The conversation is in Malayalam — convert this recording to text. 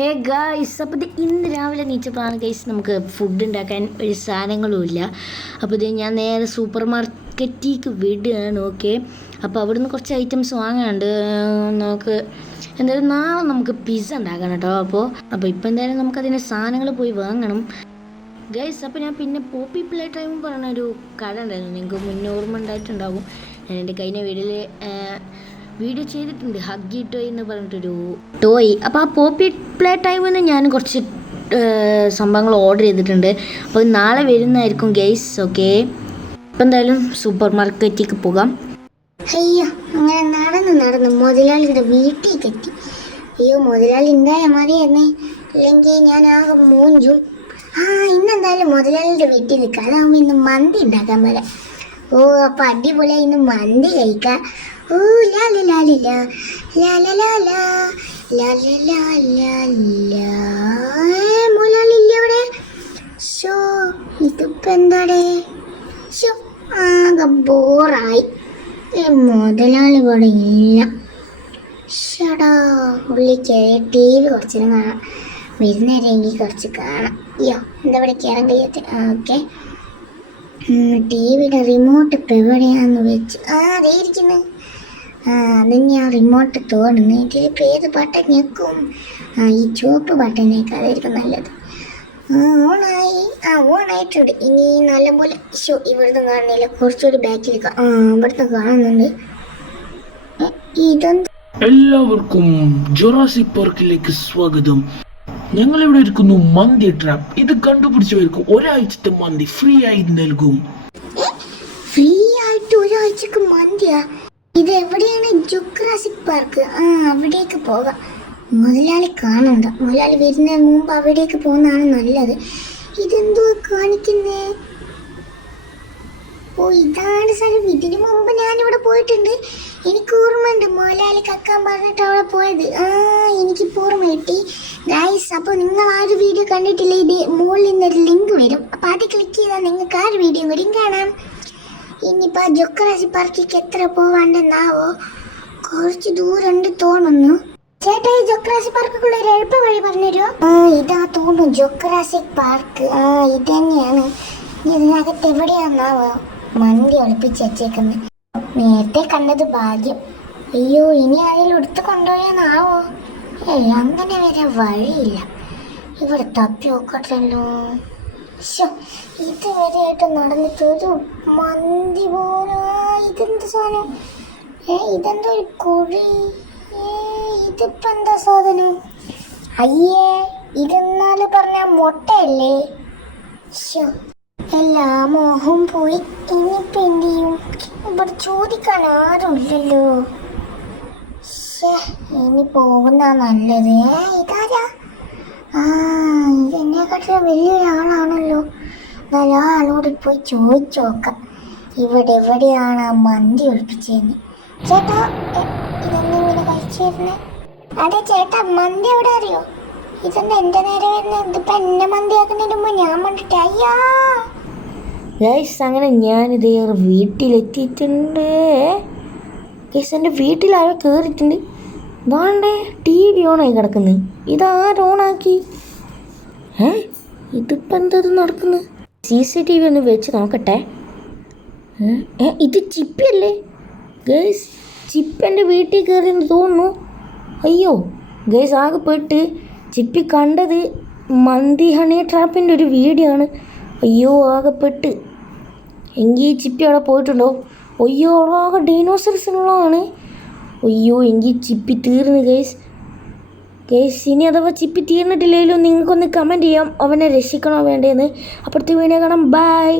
ഹേ ഗായ്സ്, അപ്പോൾ ഇത് ഇന്ന് രാവിലെ നീച്ചപ്പോഴാണ് ഗൈസ് നമുക്ക് ഫുഡ് ഉണ്ടാക്കാൻ ഒരു സാധനങ്ങളുമില്ല. അപ്പോൾ ഇത് ഞാൻ നേരെ സൂപ്പർ മാർക്കറ്റിലേക്ക് വിടുകയാണ്. ഓക്കെ, അപ്പോൾ അവിടുന്ന് കുറച്ച് ഐറ്റംസ് വാങ്ങാനുണ്ട്. നമുക്ക് എന്തായാലും നാളെ നമുക്ക് പിസ്സ ഉണ്ടാക്കണം കേട്ടോ. അപ്പോൾ ഇപ്പോൾ എന്തായാലും നമുക്കതിൻ്റെ സാധനങ്ങൾ പോയി വാങ്ങണം ഗൈസ്. അപ്പോൾ ഞാൻ പിന്നെ പോപ്പി പ്ലേ ടൈം പറഞ്ഞൊരു കട ഉണ്ടായിരുന്നു, നിങ്ങൾക്ക് മുന്നേ ഓർമ്മ ഉണ്ടായിട്ടുണ്ടാകും. ഞാൻ എൻ്റെ കഴിഞ്ഞ വീഡിയോ ചെയ്തിട്ടുണ്ട്, ഹഗ്ഗി ടോയ് എന്ന് പറഞ്ഞിട്ടൊരു ടോയ്. അപ്പോൾ ആ പോപ്പി പ്ലേ ടൈമിൽ നിന്ന് ഞാൻ കുറച്ച് സംഭവങ്ങൾ ഓർഡർ ചെയ്തിട്ടുണ്ട്. അപ്പോൾ നാളെ വരുന്നതായിരിക്കും ഗൈസ്. ഓക്കെ, അപ്പോൾ എന്തായാലും സൂപ്പർ മാർക്കറ്റിലേക്ക് പോകാം. അയ്യോ, അങ്ങനെ നടന്ന് മുതലാളിയുടെ വീട്ടിലേക്ക് എത്തി. അയ്യോ, മുതലാളി ഉണ്ടായ മതിയെന്നേ, അല്ലെങ്കിൽ ഞാൻ ആകെ മൂഞ്ചും. ഇന്നെന്തായാലും മുതലാളിയുടെ വീട്ടിൽ നിൽക്കാം, അതാകുമ്പോൾ ഇന്ന് മന്തി ഉണ്ടാക്കാൻ വരാം. ഓ, അപ്പം അടിപൊളിയായി ഇന്ന് മന്തി കഴിക്കാം. ഓ മുതലാളില്ലേ അവിടെ? ഷോ, ഇതിപ്പോൾ എന്താടേ? ഷോ, ആകെ ബോറായി. മുതലാളി ഇവിടെ ഇല്ല. ഷടാ, ഉള്ളിക്ക് ടി വി കുറച്ചു കാണാം, വരുന്നേരെങ്കിൽ കുറച്ച് കാണാം. അയ്യോ, എന്താ ഇവിടെ കയറാൻ കഴിയാത്ത? ഓക്കെ, ടി വിയുടെ റിമോട്ട് ഇപ്പം എവിടെയാണെന്ന് വെച്ച് അതേ ഇരിക്കുന്നത്. അത് ഞാൻ റിമോട്ട് തോന്നുന്നു. ഇതിലിപ്പോൾ ഏത് ബട്ടൺ ഞെക്കും? ഈ ചുവപ്പ് ബട്ടൺ ഞെക്കും, അതായിരിക്കും നല്ലത്. ഓണായിട്ടുണ്ട്. ഇനി നല്ലപോലെ ഷോ ഇവിടുന്ന് കാണുന്നില്ല, കുറച്ചുകൂടി ബാക്കിലേക്ക്. ഇവിടുന്ന് കാണുന്നുണ്ട്. ഇതെന്ത്? എല്ലാവർക്കും ജുറാസിക് പാർക്കിലേക്ക് സ്വാഗതം. ഞങ്ങൾ ഇവിടെ ഇരിക്കുന്നു മന്തി ട്രാപ്പ്. ഇത് കണ്ടുപിടിച്ചവർക്ക് ഒരാഴ്ചത്തെ മന്തി ഫ്രീ ആയി നൽകും. ഫ്രീ ആയിട്ട് ഒരാഴ്ചക്ക് മന്തിയാ? ഇത് എവിടെയാണ്? Jurassic park. അവിടേക്ക് പോകാം. മുതലാളി കാണണ്ട, മുതലാളി വരുന്നതിന് മുമ്പ് അവിടേക്ക് പോകുന്നതാണ് നല്ലത്. ഇതെന്തോ കാണിക്കുന്നേ? ഓ, ഇതാണ് സ്ഥലം. ഇതിനു മുമ്പ് ഞാനിവിടെ പോയിട്ടുണ്ട്, എനിക്ക് ഓർമ്മയുണ്ട്. മുതലാളി കക്കാൻ പറഞ്ഞിട്ട് അവിടെ പോയത്. എനിക്കിപ്പോൾ ഓർമ്മ കിട്ടി ഗൈസ്. അപ്പോൾ നിങ്ങൾ ആ ഒരു വീഡിയോ കണ്ടിട്ടില്ല, ഇത് മുകളിൽ നിന്നൊരു ലിങ്ക് വരും, അപ്പോൾ അത് ക്ലിക്ക് ചെയ്താൽ നിങ്ങൾക്ക് ആ ഒരു വീഡിയോ കൂടി കാണാം. ഇനിയിപ്പോൾ ജുറാസിക് പാർക്കിലേക്ക് എത്ര പോവാണ്ടെന്നാവോ? കുറച്ച് ദൂരമുണ്ട് തോന്നുന്നു. ചേട്ടാ, ഈ ജുറാസിക് പാർക്കുള്ള ഒരു എളുപ്പ വഴി പറഞ്ഞുതരുമോ? ഇതാ തോന്നുന്നു ജുറാസിക് പാർക്ക്. ഇത് തന്നെയാണ്. ഇതിനകത്ത് എവിടെയാന്നാവോ മന്തി ഒളിപ്പിച്ച് വെച്ചേക്കുന്നത്? നേരത്തെ കണ്ടത് ഭാഗ്യം. അയ്യോ, ഇനി ആരെങ്കിലും എടുത്ത് കൊണ്ടുപോയാന്നാവോ? അങ്ങനെ വരെ വഴിയില്ല. ഇവിടെ തപ്പി നോക്കട്ടല്ലോ. ഇതുവരെയായിട്ട് നടന്നിട്ട് ഒരു മന്തി പോലും. ഇതെന്ത് സാധനം? ഇതെന്തോ ഒരു കുഴി. ഇതിപ്പോ എന്താ സാധനം? അയ്യേ, ഇതെന്നാല് പറഞ്ഞ മുട്ടയല്ലേ? എല്ലാ മോഹവും പോയി. ഇനിയിപ്പോൾ എന്ത് ചെയ്യും? ഇവിടെ ചോദിക്കാൻ ആരുമില്ലല്ലോ. ഇനി പോകുന്ന നല്ലത്. ഇതാരാ? ഇതെന്നെക്കാട്ടിലും വലിയൊരാളാണല്ലോ. എന്നാലും ആ ആളോട് പോയി ചോദിച്ചു നോക്കാം, ഇവിടെ എവിടെയാണ് ആ മന്തി ഒളിപ്പിച്ചതെന്ന്. ചേട്ടാ, ഇതെന്തെങ്കിലും കഴിച്ചു വരുന്നേ? അതെ ചേട്ടാ, മന്തി എവിടെ അറിയോ? ഇതെന്താ എൻ്റെ നേരെ വരുന്നത്? ഇതിപ്പോൾ എന്നെ മന്തി ആക്കുന്നതിന് മുമ്പ് ഞാൻ കണ്ടിട്ട്. അയ്യാ ഗൈസ്, അങ്ങനെ ഞാനിത് വീട്ടിലെത്തിയിട്ടുണ്ട്. ഗൈസ്, എൻ്റെ വീട്ടിലാരോ കയറിയിട്ടുണ്ട്. വേണ്ടേ, ടി വി ഓണായി കിടക്കുന്നത്. ഇതാരോണാക്കി? ഇതിപ്പോൾ എന്താ നടക്കുന്നത്? CCTV ഒന്ന് വെച്ച് നോക്കട്ടെ. ഇത് ചിപ്പിയല്ലേ ഗൈസ്? ചിപ്പി എൻ്റെ വീട്ടിൽ കയറിയെന്ന് തോന്നുന്നു. അയ്യോ ഗൈസ്, ആകെ പെട്ട്. ചിപ്പി കണ്ടത് മന്തി ഹണി ട്രാപ്പിൻ്റെ ഒരു വീഡിയോ ആണ്. അയ്യോ, ആകെപ്പെട്ട്. എങ്കിൽ ഈ ചിപ്പി അവിടെ പോയിട്ടുണ്ടോ? അയ്യോ, അവിടെ ആകെ ഡൈനോസറസിനുള്ളതാണ്. അയ്യോ, എങ്കിൽ ചിപ്പി തീർന്ന് ഗൈസ്. ഇനി അഥവാ ചിപ്പി തീർന്നിട്ടില്ലെങ്കിലും നിങ്ങൾക്കൊന്ന് കമൻറ്റ് ചെയ്യാം, അവനെ രക്ഷിക്കണോ വേണ്ടതെന്ന്. അപ്പോഴത്തെ വീഡിയോ കാണാം. ബൈ.